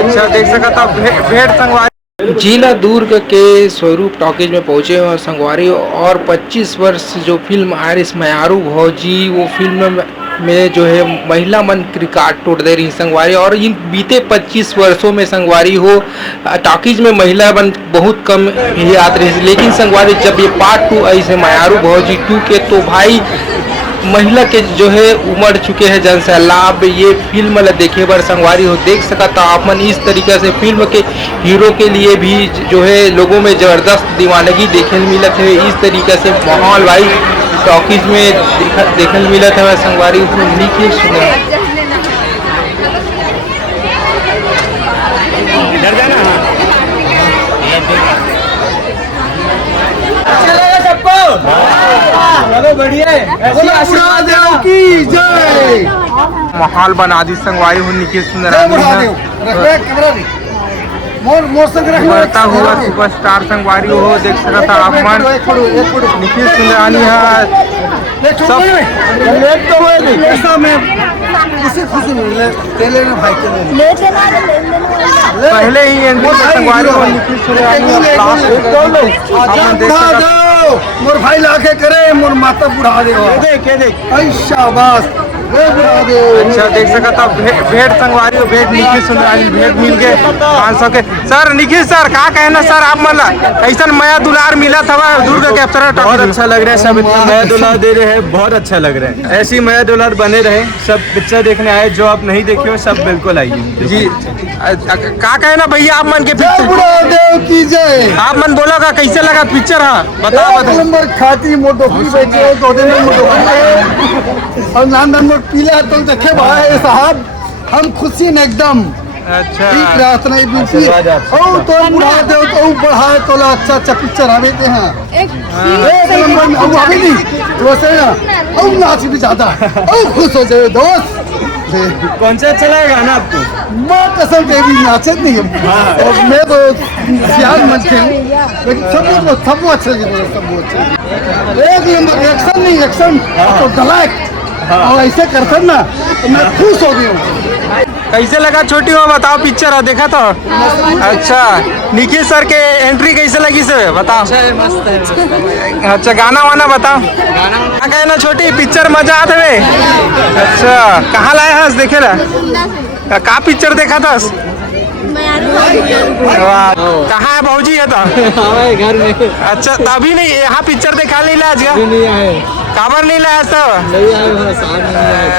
अच्छा देख सका था भेड़ संगवारी जिला दुर्ग के स्वरूप टॉकीज में पहुंचे और संगवारी और 25 वर्ष जो फिल्म आयरिस मयारू भौजी वो फिल्म में जो है महिला मन रिकॉर्ड तोड़ दे रही संगवारी। और इन बीते 25 वर्षों में संगवारी हो टॉकीज में महिला मन बहुत कम ही आते रही, लेकिन संगवारी जब ये पार्ट 2 ऐसे मयारू भौजी 2 के तो भाई महिला के जो है उमड़ चुके हैं जन से लाभ ये फिल्म देखे बर संगवारी हो देख सका था आप मन। इस तरीके से फिल्म के हीरो के लिए भी जो है लोगों में जबरदस्त दीवानगी देखने मिलत है। इस तरीके से माहौल भाई टॉकीज में देखने मिलत है संगवारी निखिल सुना। माहौल बना दी संगवारी हो निखिल सुंदर बढ़ता हुआ सुपरस्टार संगवारी हो देख सकता था आप मन। निखिल सुंदरानी पहले ही एंट्री संगवारी हो निखिल सुंदरानी मोर भाई लाके करे मोर माता बुढ़ा दे शाबाश। अच्छा देख सका था भेड़ संगवारी हो भेड़ निखिल सुंदरानी भेड़ मिल गए 500 के। सर निखिल सर क्या कहना सर आप मतलब ऐसा मया दुलार मिला था दुर्ग के अफसर बहुत अच्छा लग रहा है। सब इतना मया दुलार दे रहे हैं, बहुत अच्छा लग रहा है। ऐसी मया दुलार बने रहे। सब पिक्चर देखने आए जो आप नहीं देखे हो सब बिल्कुल आइए जी। क्या कहना भैया आप मन के देव की जय। आप मन बोला का कैसे लगा पिक्चर? हाँ बताओ नंबर खाती मोटोकरी बेचे 2 दिन में मोटोकरी और नंबर पीला तो देखे भाई साहब हम खुशी न एकदम। अच्छा ठीक रात नहीं बीती ओ तो बुढ़ा दे तो बढ़ाए तो अच्छा पिक्चर हमें दे हैं एक नंबर में अब हमें नहीं तो से ना और नाच भी ज्यादा और खुश हो जाए दोस्त। कौन सा अच्छा लगेगा ना आपको? माँ कसम देवी नाचे नहीं है और मैं तो सियाल मन के लेकिन सब अच्छा लगे सब अच्छा एक नंबर एक्शन नहीं एक्शन तो गलत और ऐसे करते ना तो मैं खुश हो गया हूँ। कैसे लगा छोटी हो बताओ पिक्चर है देखा तो? अच्छा निखिल सर के एंट्री कैसे लगी सर बताओ? मस्त है। अच्छा गाना वाना बताओ क्या कहना छोटी पिक्चर मजा आते हुए? अच्छा कहाँ लाया हस देखे ला का पिक्चर देखा था? कहाँ है भौजी है तो? घर में। अच्छा तभी नहीं यहाँ पिक्चर देखा नहीं ला आज नहीं आए काबर नहीं लाया तो? नहीं आए।